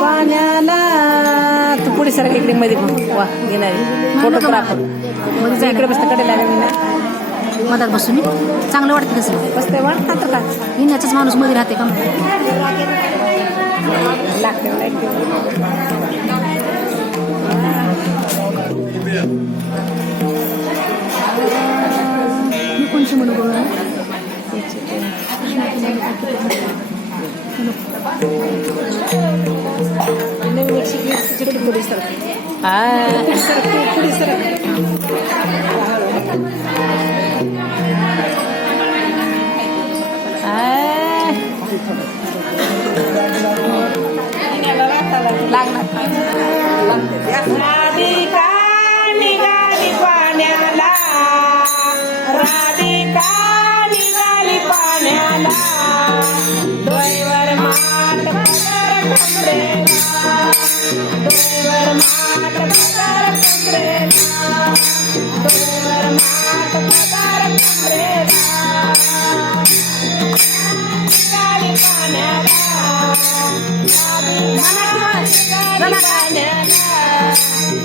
पाण्याला. तू पुढे सारखं इकडे मध्ये वा घेणारी फोटो आपण इकडे बसता कडे लागेल ना. मधात बसून. चांगलं वाटतं तसं. बसते वाटतं का हिण्याचाच माणूसमध्ये राहते का? लागते मी कोणची म्हणू बघा ಮಿಕ್ಸಿ ಸರ್ ಪುಡಿ sir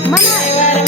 妈妈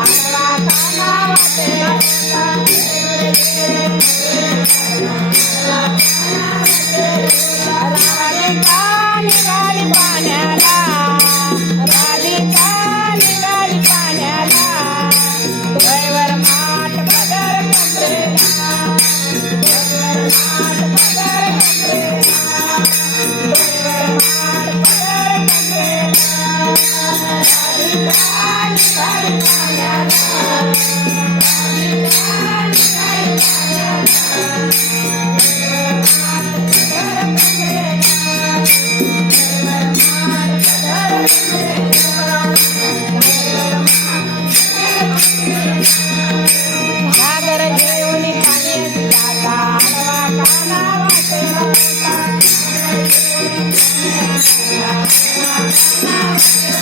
I'm not gonna lie.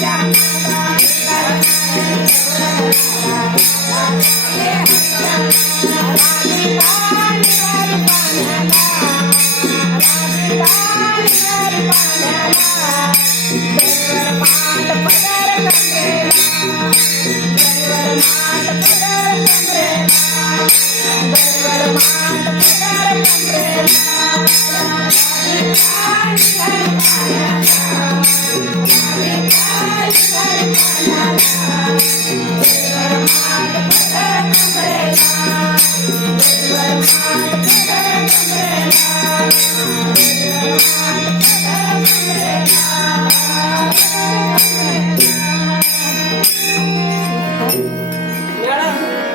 Yeah. Thank you. Thank you.